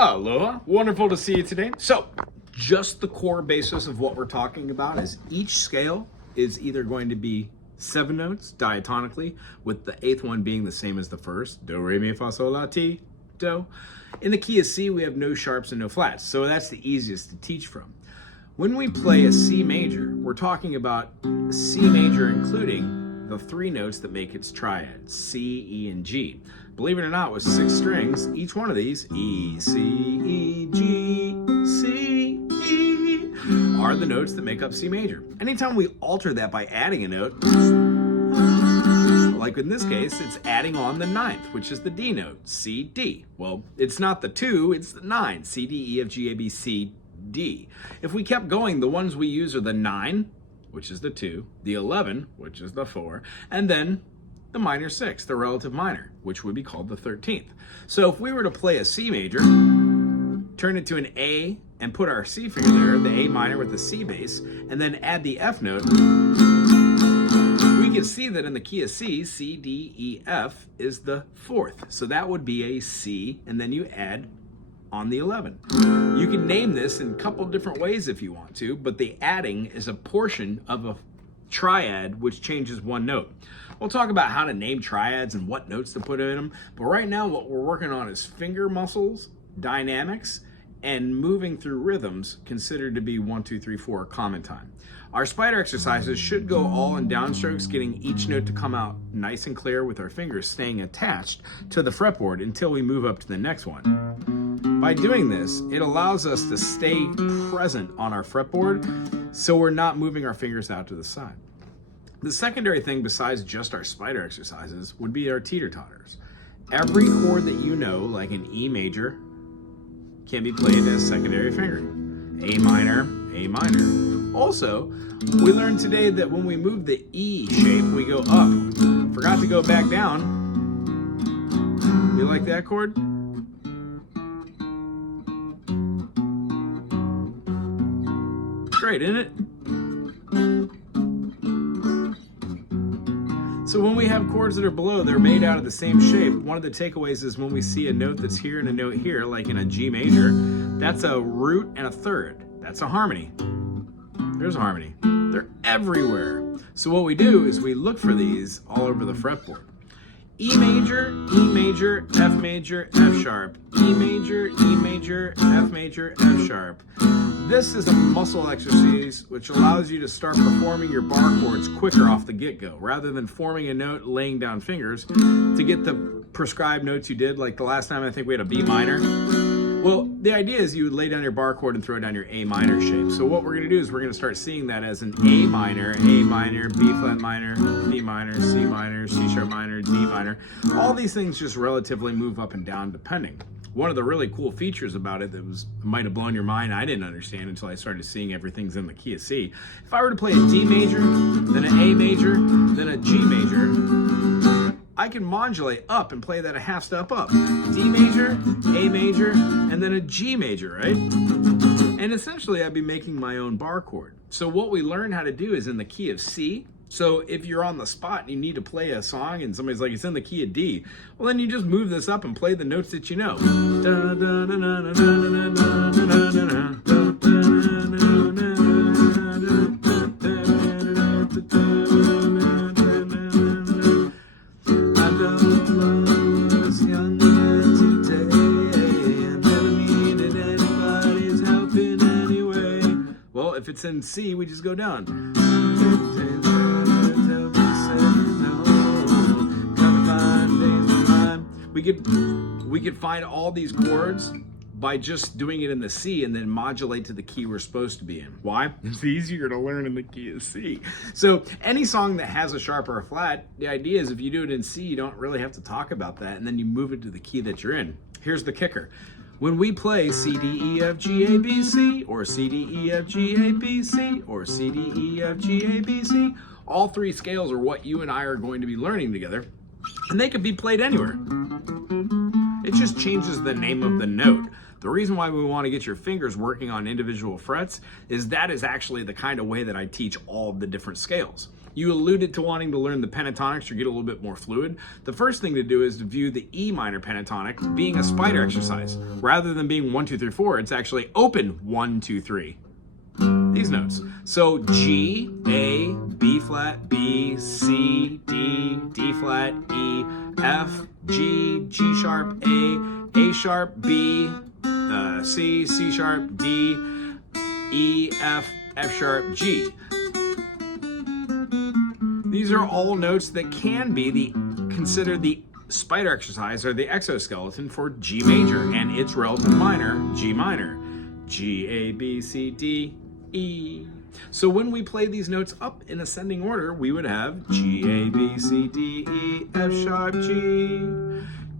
Aloha, wonderful to see you today. So, just the core basis of what we're talking about is each scale is either going to be 7 notes diatonically, with the 8th one being the same as the first, do, re, mi, fa, sol, la, ti, do. In the key of C, we have no sharps and no flats, so that's the easiest to teach from. When we play a C major, we're talking about C major including the 3 notes that make its triad, C, E, and G. Believe it or not, with 6 strings, each one of these, E, C, E, G, C, E, are the notes that make up C major. Anytime we alter that by adding a note, like in this case, it's adding on the 9th, which is the D note, C, D. Well, it's not the 2, it's the 9, C, D, E, F, G, A, B, C, D. If we kept going, the ones we use are the 9, which is the 2, the 11, which is the 4, and then the minor 6, the relative minor, which would be called the 13th. So if we were to play a C major, turn it to an A and put our C finger there, the A minor with the C bass, and then add the F note, we can see that in the key of C, C, D, E, F is the 4th. So that would be a C, and then you add on the 11. You can name this in a couple different ways if you want to, but the adding is a portion of a triad which changes one note. We'll talk about how to name triads and what notes to put in them, but right now what we're working on is finger muscles, dynamics, and moving through rhythms considered to be 1, 2, 3, 4 common time. Our spider exercises should go all in downstrokes, getting each note to come out nice and clear with our fingers staying attached to the fretboard until we move up to the next one. By doing this, it allows us to stay present on our fretboard so we're not moving our fingers out to the side. The secondary thing besides just our spider exercises would be our teeter-totters. Every chord that you know, like an E major, can be played as secondary fingering. A minor, A minor. Also, we learned today that when we move the E shape, we go up. Forgot to go back down. You like that chord? Great, isn't it? So when we have chords that are below, they're made out of the same shape. One of the takeaways is when we see a note that's here and a note here, like in a G major, that's a root and a third. That's a harmony. There's a harmony. They're everywhere. So what we do is we look for these all over the fretboard. E major, F major, F sharp. E major, F major, F sharp. This is a muscle exercise which allows you to start performing your bar chords quicker off the get-go, rather than forming a note, laying down fingers to get the prescribed notes you did. Like the last time I think we had a B minor. Well, the idea is you would lay down your bar chord and throw down your A minor shape. So what we're going to do is we're going to start seeing that as an A minor, B flat minor, D minor, C minor, C sharp minor, D minor. All these things just relatively move up and down depending. One of the really cool features about it that might have blown your mind, I didn't understand until I started seeing everything's in the key of C. If I were to play a D major, then an A major, then a G major, I can modulate up and play that a half step up. D major, A major, and then a G major, right? And essentially I'd be making my own bar chord. So what we learn how to do is in the key of C. So if you're on the spot and you need to play a song and somebody's like, it's in the key of D, well then you just move this up and play the notes that you know. Well, if it's in C, we just go down. We could find all these chords by just doing it in the C and then modulate to the key we're supposed to be in. Why? It's easier to learn in the key of C. So any song that has a sharp or a flat, the idea is if you do it in C, you don't really have to talk about that, and then you move it to the key that you're in. Here's the kicker. When we play C, D, E, F, G, A, B, C, or C, D, E, F, G, A, B, C, or C, D, E, F, G, A, B, C, all 3 scales are what you and I are going to be learning together, and they could be played anywhere. It just changes the name of the note. The reason why we want to get your fingers working on individual frets is that is actually the kind of way that I teach all of the different scales. You alluded to wanting to learn the pentatonics or get a little bit more fluid. The first thing to do is to view the E minor pentatonic being a spider exercise. Rather than being 1, 2, 3, 4, it's actually open 1, 2, 3. These notes. So G, A, B flat, B, C, D, D flat, E, F, G, G sharp, A sharp, B, C, C sharp, D, E, F, F sharp, G. These are all notes that can be considered the spider exercise or the exoskeleton for G major and its relative minor, G minor. G, A, B, C, D, E. So when we play these notes up in ascending order, we would have G, A, B, C, D, E, F sharp, G.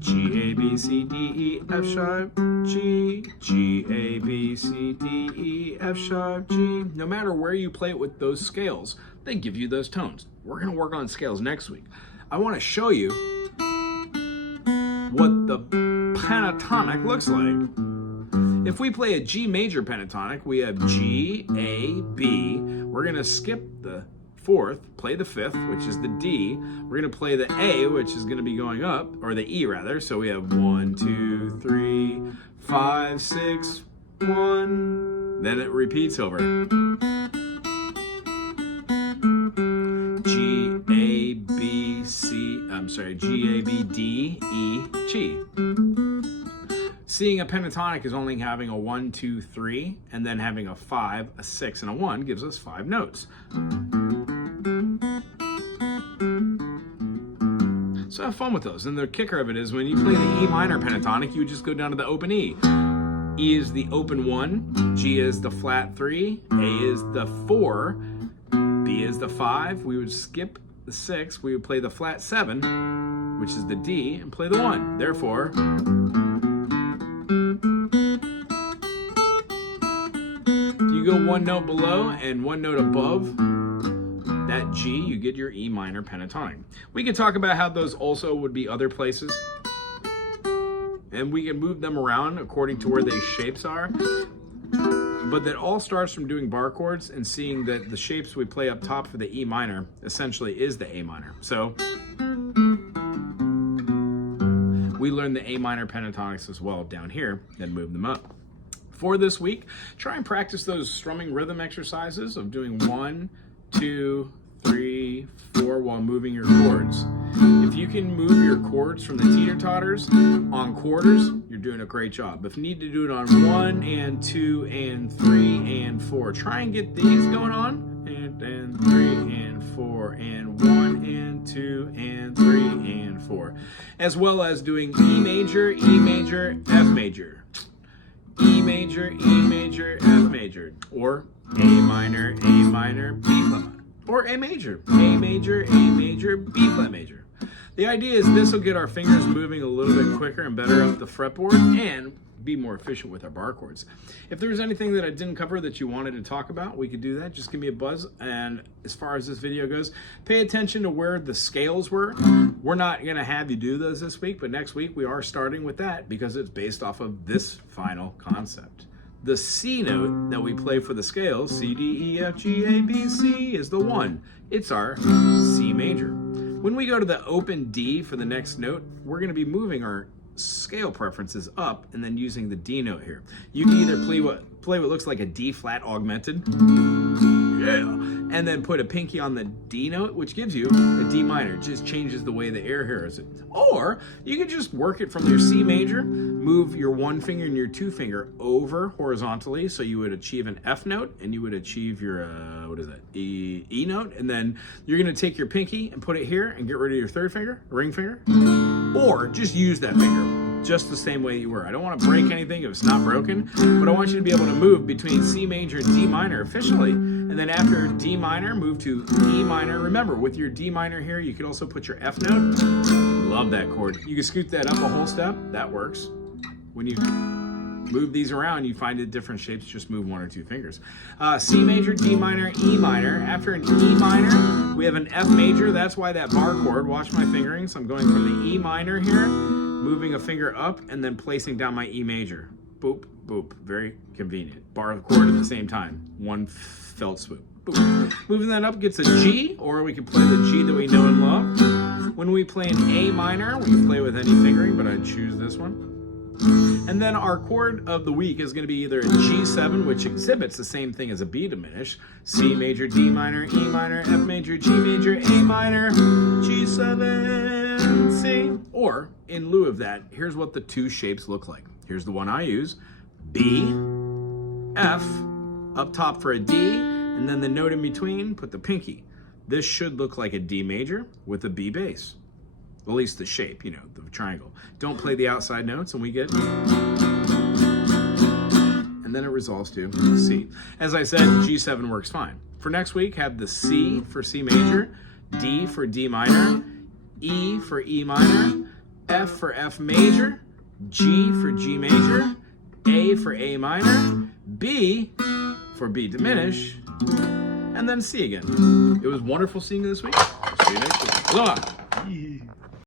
G, A, B, C, D, E, F sharp, G. G, A, B, C, D, E, F sharp, G. No matter where you play it with those scales, they give you those tones. We're going to work on scales next week. I want to show you what the pentatonic looks like. If we play a G major pentatonic, we have G, A, B. We're going to skip the fourth, play the fifth, which is the D. We're going to play the A, which is going to be going up, or the E rather. So we have 1, 2, 3, 5, 6, 1. Then it repeats over. G, A, B, D, E, G. Seeing a pentatonic is only having a 1, 2, 3, and then having a 5, a 6, and a 1 gives us 5 notes. So have fun with those. And the kicker of it is when you play the E minor pentatonic, you would just go down to the open E. E is the open 1, G is the flat 3, A is the 4, B is the 5. We would skip the 6, we would play the flat 7, which is the D, and play the 1. Therefore, if you go one note below and one note above that G, you get your E minor pentatonic. We can talk about how those also would be other places, and we can move them around according to where these shapes are. But that all starts from doing bar chords and seeing that the shapes we play up top for the E minor essentially is the A minor. So we learn the A minor pentatonics as well down here, then move them up. For this week, try and practice those strumming rhythm exercises of doing 1, 2, 3, 4 while moving your chords. If you can move your chords from the teeter-totters on quarters, you're doing a great job. If you need to do it on 1 and 2 and 3 and 4, try and get these going on. And 3 and 4 and 1 and 2 and 3 and 4. As well as doing E major, F major. E major, F major. Or A minor, B flat. Or A major, B flat major. The idea is this will get our fingers moving a little bit quicker and better up the fretboard and be more efficient with our bar chords. If there's anything that I didn't cover that you wanted to talk about, we could do that. Just give me a buzz. And as far as this video goes, pay attention to where the scales were. We're not going to have you do those this week, but next week we are starting with that because it's based off of this final concept. The C note that we play for the scales, C, D, E, F, G, A, B, C, is the 1. It's our C major. When we go to the open D for the next note, we're going to be moving our scale preferences up and then using the D note here. You can either play what looks like a D flat augmented, and then put a pinky on the D note, which gives you a D minor. It just changes the way the air hears it. Or you can just work it from your C major, move your 1 finger and your 2 finger over horizontally, so you would achieve an F note, and you would achieve your, E note, and then you're gonna take your pinky and put it here and get rid of your 3rd finger, ring finger, or just use that finger just the same way you were. I don't want to break anything if it's not broken, but I want you to be able to move between C major and D minor efficiently. And then after D minor, move to E minor. Remember, with your D minor here, you could also put your F note. Love that chord. You can scoot that up a whole step. That works. When you move these around, you find it different shapes. Just move 1 or 2 fingers. C major, D minor, E minor. After an E minor, we have an F major. That's why that bar chord, watch my fingering. So I'm going from the E minor here, moving a finger up, and then placing down my E major. Boop, boop. Very convenient. Bar chord at the same time. One felt swoop. Boom. Moving that up gets a G, or we can play the G that we know and love. When we play an A minor, we can play with any fingering, but I choose this one. And then our chord of the week is going to be either a G7, which exhibits the same thing as a B diminished, C major, D minor, E minor, F major, G major, A minor, G7, C. Or, in lieu of that, here's what the two shapes look like. Here's the one I use, B, F, up top for a D, and then the note in between, put the pinky. This should look like a D major with a B bass. At least the shape, you know, the triangle. Don't play the outside notes, and we get, and then it resolves to C. As I said, G7 works fine. For next week, have the C for C major, D for D minor, E for E minor, F for F major, G for G major, A for A minor, B for B diminished, and then C again. It was wonderful seeing you this week. See you next week. Aloha.